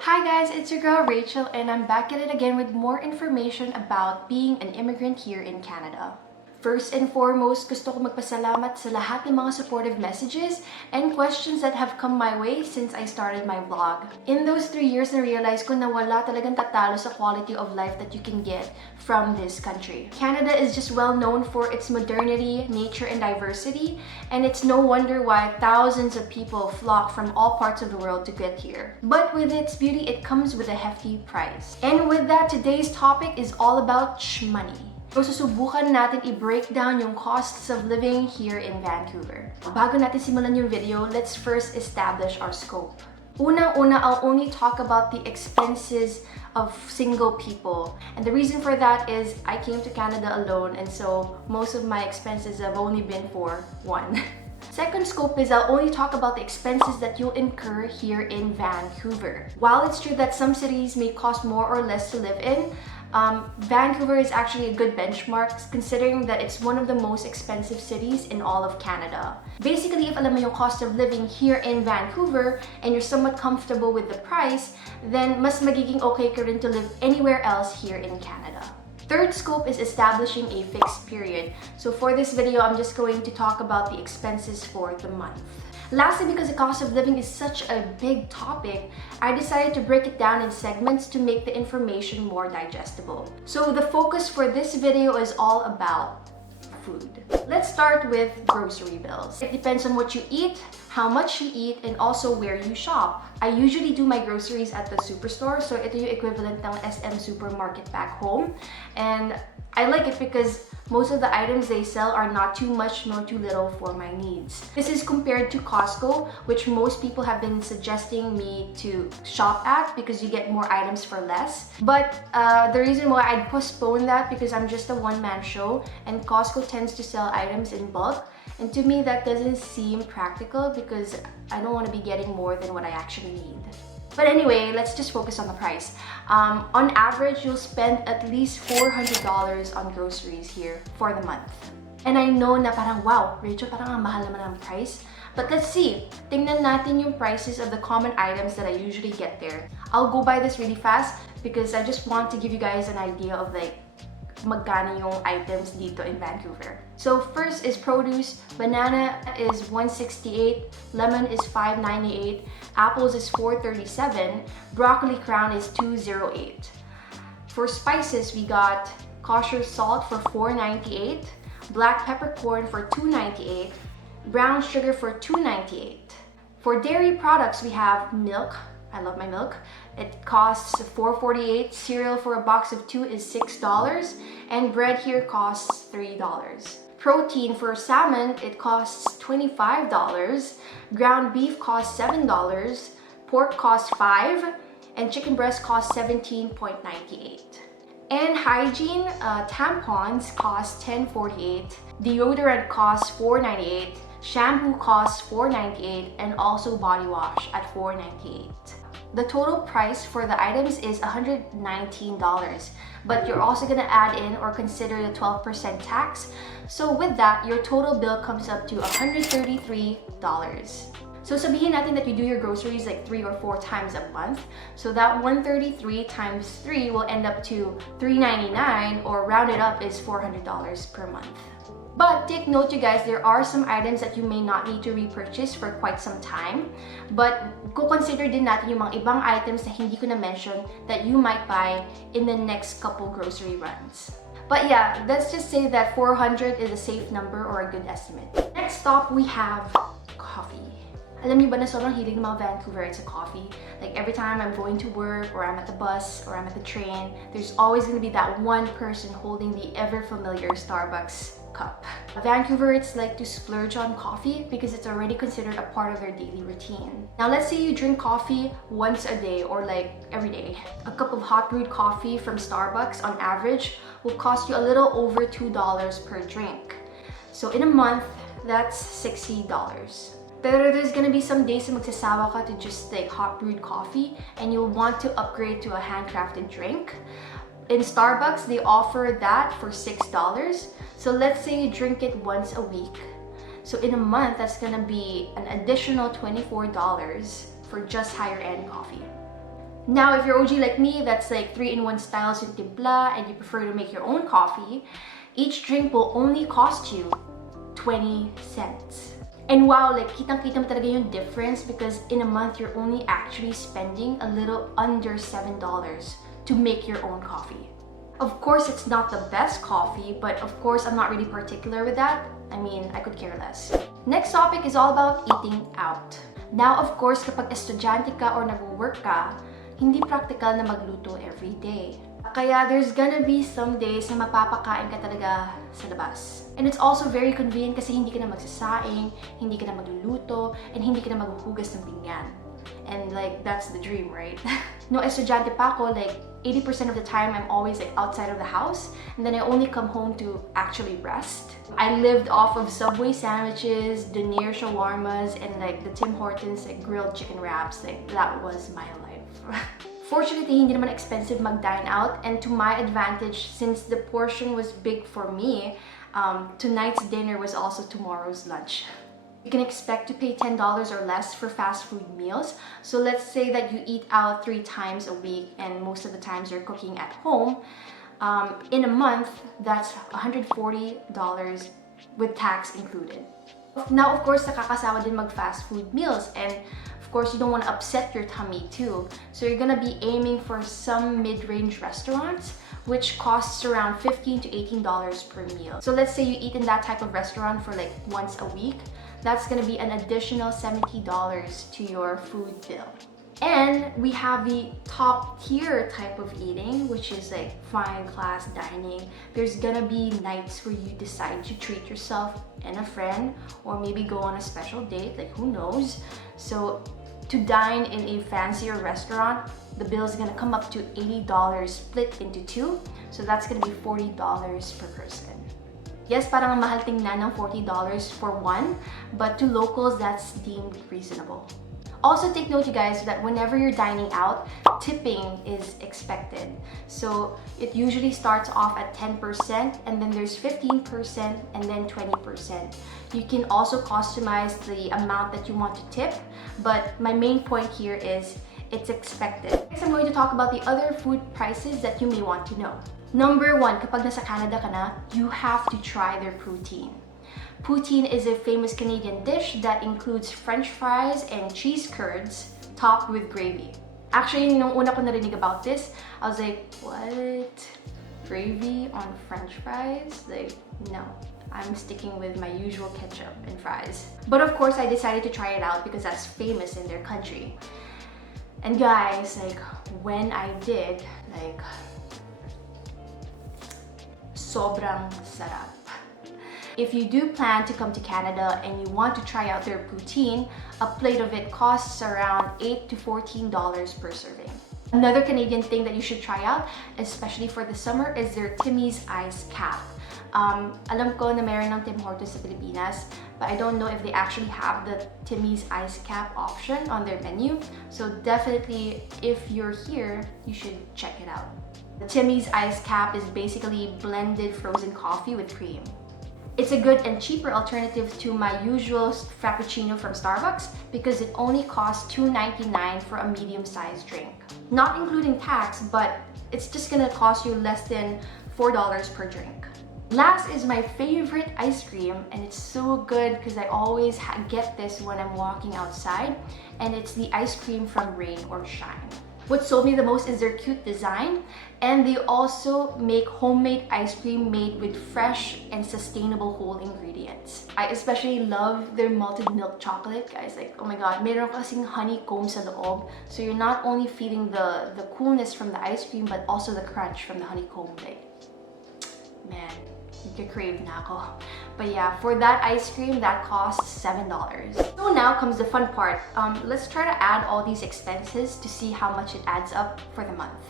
Hi guys, it's your girl Rachel and I'm back at it again with more information about being an immigrant here in Canada. First and foremost, gusto ko magpasalamat sa lahat ng mga supportive messages and questions that have come my way since I started my vlog. In those 3 years, na-realize ko na wala talagang tatalo sa quality of life that you can get from this country. Canada is just well known for its modernity, nature, and diversity, and it's no wonder why thousands of people flock from all parts of the world to get here. But with its beauty, it comes with a hefty price. And with that, today's topic is all about money. So, susubukan natin i-break down yung costs of living here in Vancouver. Bago natin simulan yung video, let's first establish our scope. Unang-una, I'll only talk about the expenses of single people. And the reason for that is I came to Canada alone, and so most of my expenses have only been for one. Second scope is I'll only talk about the expenses that you'll incur here in Vancouver. While it's true that some cities may cost more or less to live in, Vancouver is actually a good benchmark considering that it's one of the most expensive cities in all of Canada. Basically, if alam mo yung cost of living here in Vancouver and you're somewhat comfortable with the price, then mas magiging okay ka rin to live anywhere else here in Canada. Third scope is establishing a fixed period. So for this video, I'm just going to talk about the expenses for the month. Lastly, because the cost of living is such a big topic, I decided to break it down in segments to make the information more digestible. So the focus for this video is all about food. Let's start with grocery bills. It depends on what you eat, how much you eat, and also where you shop. I usually do my groceries at the superstore, so ito yung equivalent ng SM supermarket back home. And I like it because most of the items they sell are not too much nor too little for my needs. This is compared to Costco, which most people have been suggesting me to shop at because you get more items for less. But the reason why I'd postpone that because I'm just a one-man show and Costco tends to sell items in bulk. And to me, that doesn't seem practical because I don't want to be getting more than what I actually need. But anyway, let's just focus on the price. On average, you'll spend at least $400 on groceries here for the month. And I know na parang, wow, Rachel, parang ang mahal naman ang price. But let's see. Tingnan natin yung prices of the common items that I usually get there. I'll go by this really fast because I just want to give you guys an idea of like magkano yung items dito in Vancouver. So first is produce. Banana is $1.68, lemon is $5.98, apples is $4.37, broccoli crown is $2.08. For spices, we got kosher salt for $4.98, black peppercorn for $2.98, brown sugar for $2.98. For dairy products, we have milk. I love my milk. It costs $4.48. Cereal for a box of 2 is $6, and bread here costs $3. Protein for salmon, it costs $25. Ground beef costs $7. Pork costs $5, and chicken breast costs $17.98. And hygiene, tampons cost $10.48. Deodorant costs $4.98. Shampoo costs $4.98, and also body wash at $4.98. The total price for the items is $119, but you're also gonna add in or consider the 12% tax. So with that, your total bill comes up to $133. So sabihin natin that you do your groceries like 3 or 4 times a month. So that 133 times 3 will end up to $399, or rounded up is $400 per month. But take note, you guys, there are some items that you may not need to repurchase for quite some time. But consider din natin yung mga ibang items na hindi ko na-mention that you might buy in the next couple grocery runs. But yeah, let's just say that 400 is a safe number or a good estimate. Next stop, we have coffee. Alam niyo ba na sobrang hilig ng mga Vancouverites sa coffee? Like every time I'm going to work or I'm at the bus or I'm at the train, there's always going to be that one person holding the ever-familiar Starbucks cup. Vancouverites like to splurge on coffee because it's already considered a part of their daily routine. Now let's say you drink coffee once a day or like every day. A cup of hot brewed coffee from Starbucks on average will cost you a little over $2 per drink. So in a month, that's $60. Pero there's gonna be some days na magsasawa ka to just like hot brewed coffee and you'll want to upgrade to a handcrafted drink. In Starbucks, they offer that for $6. So let's say you drink it once a week. So in a month, that's gonna be an additional $24 for just higher end coffee. Now, if you're OG like me, that's like 3-in-1 styles yung timpla and you prefer to make your own coffee, each drink will only cost you 20 cents. And wow, like kitang-kita mo talaga yung difference because in a month, you're only actually spending a little under $7 to make your own coffee. Of course, it's not the best coffee, but of course, I'm not really particular with that. I mean, I could care less. Next topic is all about eating out. Now, of course, kapag estudyante ka or nag-work ka, hindi practical na magluto every day. Kaya there's gonna be some days na mapapakain ka talaga sa labas. And it's also very convenient kasi hindi ka na magsasaing, hindi ka na magluluto, and hindi ka na maghuhugas ng pinggan. And like, that's the dream, right? No, estudyante pa ako, like 80% of the time I'm always like outside of the house, and then I only come home to actually rest. I lived off of Subway sandwiches, Denier shawarmas, and like the Tim Hortons like grilled chicken wraps. Like that was my life. Fortunately, hindi naman expensive mag-dine out, and to my advantage, since the portion was big for me, tonight's dinner was also tomorrow's lunch. You can expect to pay $10 or less for fast food meals. So let's say that you eat out 3 times a week and most of the times you're cooking at home. In a month, that's $140 with tax included. Now, of course, nakakasawa din mag-fast food meals, and of course, you don't want to upset your tummy too. So you're gonna be aiming for some mid-range restaurants, which costs around $15 to $18 per meal. So let's say you eat in that type of restaurant for like once a week. That's gonna be an additional $70 to your food bill. And we have the top tier type of eating, which is like fine class dining. There's gonna be nights where you decide to treat yourself and a friend, or maybe go on a special date, like who knows. So to dine in a fancier restaurant, the bill is gonna come up to $80 split into 2. So that's gonna be $40 per person. Yes, parang mahal tingnan ng $40 for one, but to locals, that's deemed reasonable. Also take note, you guys, that whenever you're dining out, tipping is expected. So it usually starts off at 10%, and then there's 15%, and then 20%. You can also customize the amount that you want to tip, but my main point here is it's expected. Next, I'm going to talk about the other food prices that you may want to know. Number 1, kapag nasa Canada ka na, you have to try their poutine. Poutine is a famous Canadian dish that includes French fries and cheese curds topped with gravy. Actually, nung una ko narinig about this, I was like, what? Gravy on French fries? Like, no. I'm sticking with my usual ketchup and fries. But of course, I decided to try it out because that's famous in their country. And guys, like, when I did, like, sobrang sarap. If you do plan to come to Canada and you want to try out their poutine, a plate of it costs around $8 to $14 per serving. Another Canadian thing that you should try out, especially for the summer, is their Timmy's Ice Cap. Alam ko na meron ng Tim Hortons sa Pilipinas, but I don't know if they actually have the Timmy's Ice Cap option on their menu. So definitely, if you're here, you should check it out. The Timmy's Ice Cap is basically blended frozen coffee with cream. It's a good and cheaper alternative to my usual Frappuccino from Starbucks because it only costs $2.99 for a medium-sized drink. Not including tax, but it's just gonna cost you less than $4 per drink. Last is my favorite ice cream, and it's so good because I always get this when I'm walking outside, and it's the ice cream from Rain or Shine. What sold me the most is their cute design, and they also make homemade ice cream made with fresh and sustainable whole ingredients. I especially love their malted milk chocolate, guys. Like, oh my god, meron kasing honeycomb sa loob. So you're not only feeling the coolness from the ice cream, but also the crunch from the honeycomb. Like, man, you could crave na ako. But yeah, for that ice cream, that costs $7. So now comes the fun part. Let's try to add all these expenses to see how much it adds up for the month.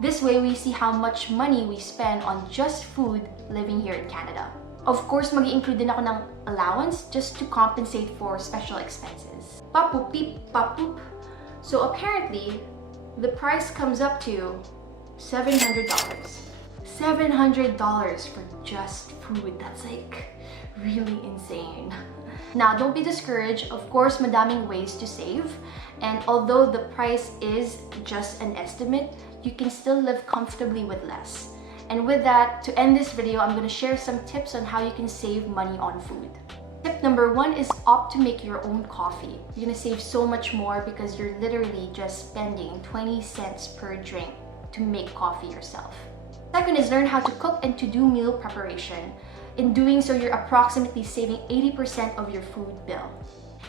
This way, we see how much money we spend on just food living here in Canada. Of course, mag-i-include din ako ng allowance just to compensate for special expenses. Papoop, beep, papoop. So apparently, the price comes up to $700. $700 for just food. That's like really insane. Now, don't be discouraged. Of course, madaming ways to save. And although the price is just an estimate, you can still live comfortably with less. And with that, to end this video, I'm going to share some tips on how you can save money on food. Tip number 1 is opt to make your own coffee. You're going to save so much more because you're literally just spending 20 cents per drink to make coffee yourself. Second is learn how to cook and to do meal preparation. In doing so, you're approximately saving 80% of your food bill.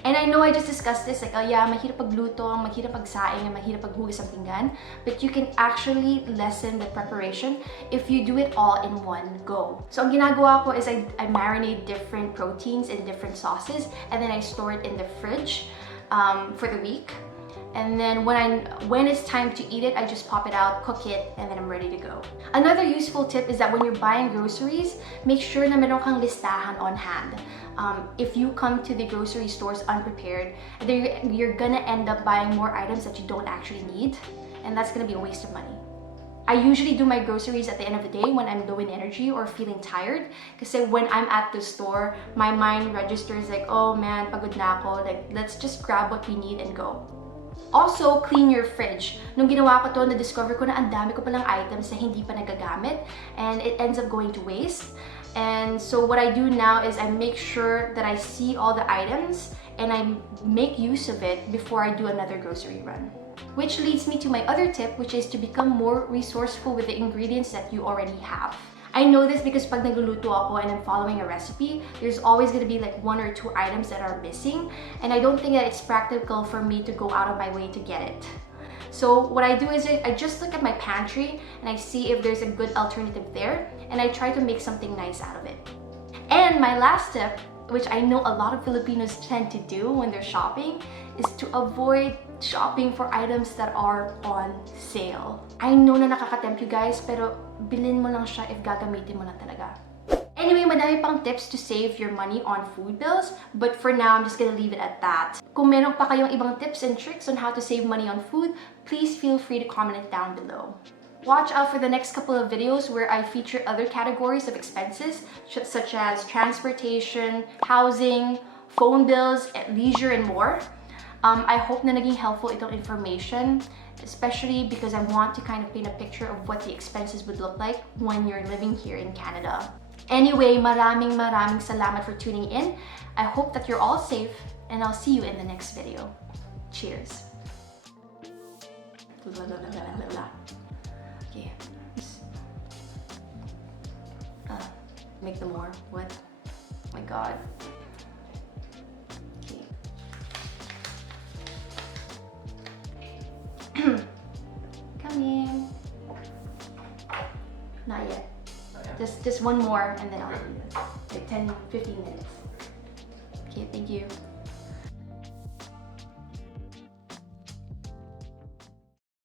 And I know I just discussed this, like, oh yeah, mahirap pagluto, mahirap pagsaing, mahirap paghugas ng pinggan, but you can actually lessen the preparation if you do it all in one go. So ang ginagawa ko is I marinate different proteins in different sauces, and then I store it in the fridge for the week. And then when it's time to eat it, I just pop it out, cook it, and then I'm ready to go. Another useful tip is that when you're buying groceries, make sure na meron kang listahan on hand. If you come to the grocery stores unprepared, you're gonna end up buying more items that you don't actually need, and that's gonna be a waste of money. I usually do my groceries at the end of the day when I'm low in energy or feeling tired. Kasi when I'm at the store, my mind registers like, oh man, pagod na ako. Like, let's just grab what we need and go. Also, clean your fridge. Nung ginawa ko to, na-discover ko na ang dami ko palang items na hindi pa nagagamit and it ends up going to waste. And so what I do now is I make sure that I see all the items and I make use of it before I do another grocery run. Which leads me to my other tip, which is to become more resourceful with the ingredients that you already have. I know this because pag nagluluto ako and I'm following a recipe, there's always going to be like 1 or 2 items that are missing, and I don't think that it's practical for me to go out of my way to get it. So what I do is I just look at my pantry and I see if there's a good alternative there, and I try to make something nice out of it. And my last tip, which I know a lot of Filipinos tend to do when they're shopping, is to avoid shopping for items that are on sale. I know na nakakatempt you guys, pero bilhin mo lang siya if gagamitin mo lang talaga. Anyway, madami pang tips to save your money on food bills, but for now, I'm just gonna leave it at that. Kung meron pa kayong ibang tips and tricks on how to save money on food, please feel free to comment it down below. Watch out for the next couple of videos where I feature other categories of expenses, such as transportation, housing, phone bills, leisure, and more. I hope na naging helpful itong information, especially because I want to kind of paint a picture of what the expenses would look like when you're living here in Canada. Anyway, maraming salamat for tuning in. I hope that you're all safe, and I'll see you in the next video. Cheers. Okay. Make them more. What? Oh my god. Coming. Not yet. Just one more and then I'll do this. Like 10-15 minutes. Okay, thank you.